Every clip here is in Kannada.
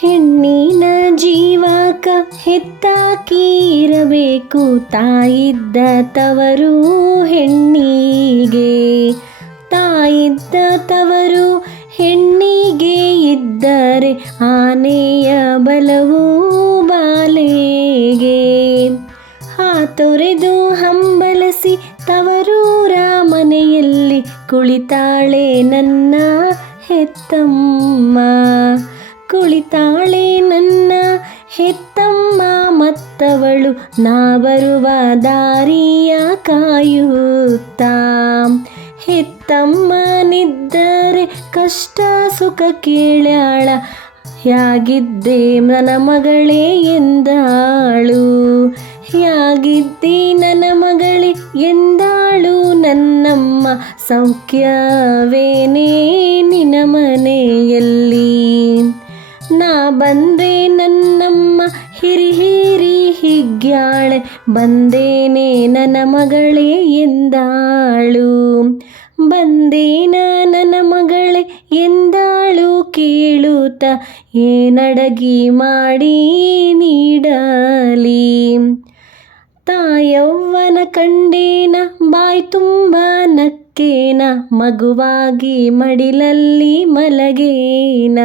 ಹೆಣ್ಣಿನ ಜೀವಕ ಹೆತ್ತಾಕಿರಬೇಕು, ತಾಯಿದ್ದ ತವರು ಹೆಣ್ಣಿಗೆ. ತಾಯಿದ್ದ ತವರು ಹೆಣ್ಣಿಗೆ ಇದ್ದರೆ ಆನೆಯ ಬಲವು ಬಾಲೆಗೆ. ತೊರೆದು ಹಂಬಲಿಸಿ ತವರೂರ ಮನೆಯಲ್ಲಿ ಕುಳಿತಾಳೆ ನನ್ನ ಹೆತ್ತಮ್ಮ. ಕುಳಿತಾಳೆ ನನ್ನ ಹೆತ್ತಮ್ಮ, ಮತ್ತವಳು ನಾ ಬರುವ ದಾರಿಯ ಕಾಯುತ್ತಾ. ಹೆತ್ತಮ್ಮನಿದ್ದರೆ ಕಷ್ಟ ಸುಖ ಕೇಳ್ಯಾಳ, ಯಾಗಿದ್ದೆ ನನ್ನ ಮಗಳೇ ಎಂದಾಳು. ಯಾಗಿದ್ದಿ ನನ್ನ ಮಗಳೇ ಎಂದಾಳು ನನ್ನಮ್ಮ, ಸೌಖ್ಯವೇನೇ ನಿನ್ನ ಮನೆಯಲ್ಲಿ. ನಾ ಬಂದೆ ನನ್ನಮ್ಮ ಹಿರಿ ಹಿರಿ ಹಿಗ್ಗ್ಯಾಳೆ, ಬಂದೇನೆ ನನ್ನ ಮಗಳೇ ಎಂದಾಳು. ಬಂದೇನ ನನ್ನ ಮಗಳೇ ಎಂದಾಳು ಕೇಳುತ್ತ, ಏನಡಗಿ ಮಾಡಿ ನೀಡಲಿ. ತಾಯವ್ವನ ಕಂಡೇನ ಬಾಯ್ ತುಂಬ ನಕ್ಕೇನ, ಮಗುವಾಗಿ ಮಡಿಲಲ್ಲಿ ಮಲಗೇನ.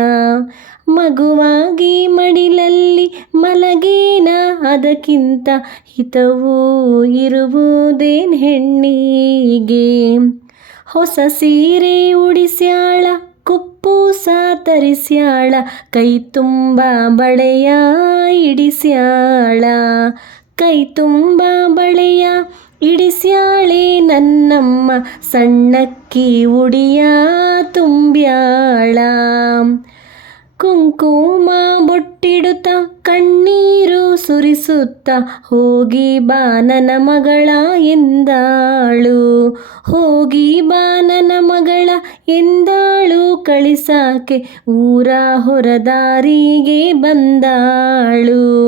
ಮಗುವಾಗಿ ಮಡಿಲಲ್ಲಿ ಮಲಗೇನ, ಅದಕ್ಕಿಂತ ಹಿತವೂ ಇರುವುದೇನ್ ಹೆಣ್ಣಿಗೆ. ಹೊಸ ಸೀರೆ ಉಡಿಸ್ಯಾಳ, ಕುಪ್ಪೂಸ ತರಿಸ್ಯಾಳ, ಕೈ ತುಂಬ ಬಳೆಯ ಇಡಿಸ್ಯಾಳ. ಕೈ ತುಂಬ ಬಳೆಯ ಇಡಿಸ್ಯಾಳೆ ನನ್ನಮ್ಮ, ಸಣ್ಣಕ್ಕಿ ಉಡಿಯ ತುಂಬ್ಯಾಳ. ಕುಂಕುಮ ಬೊಟ್ಟಿಡುತ್ತ ಕಣ್ಣೀರು ಸುರಿಸುತ್ತ, ಹೋಗಿ ಬಾ ನನ್ನ ಮಗಳ ಎಂದಾಳು. ಹೋಗಿ ಬಾ ನನ್ನ ಮಗಳ ಎಂದಾಳು, ಕಳಿಸಾಕೆ ಊರ ಹೊರದಾರಿಗೆ ಬಂದಾಳು.